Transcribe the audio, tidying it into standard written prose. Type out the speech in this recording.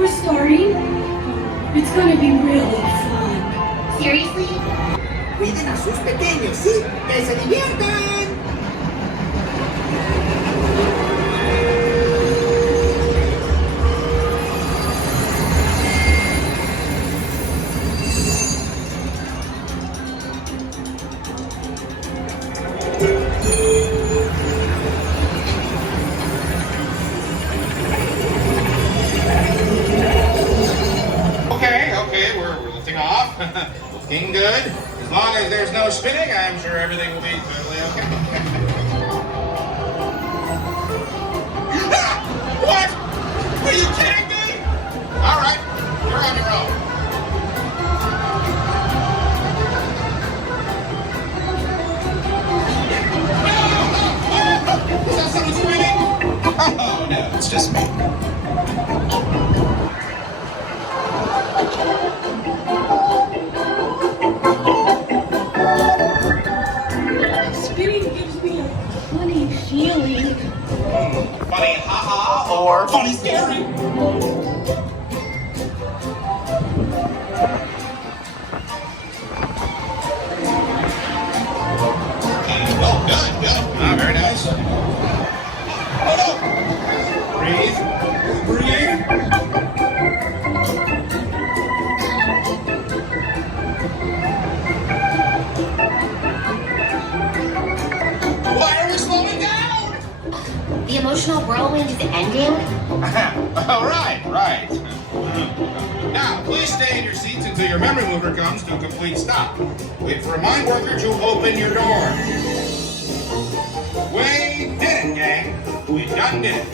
We're starting. It's gonna be really fun. Seriously? Cuiden a sus pequeños, sí, que se diviertan. Okay, we're lifting off. Looking good. As long as there's no spinning, I'm sure everything will be totally okay. Ah! What? Are you kidding me? All right, you're on your own. Is that someone screaming? Oh, no, it's just me. Spinning gives me a funny feeling. Funny haha or funny scary? Oh, good. Ah, very nice. Oh, breathe. Why are we slowing down? The emotional whirlwind is ending? Oh, right. Now, please stay in your seats until your memory mover comes to a complete stop. Wait for a mine worker to open your door. We did it, gang. We done did it.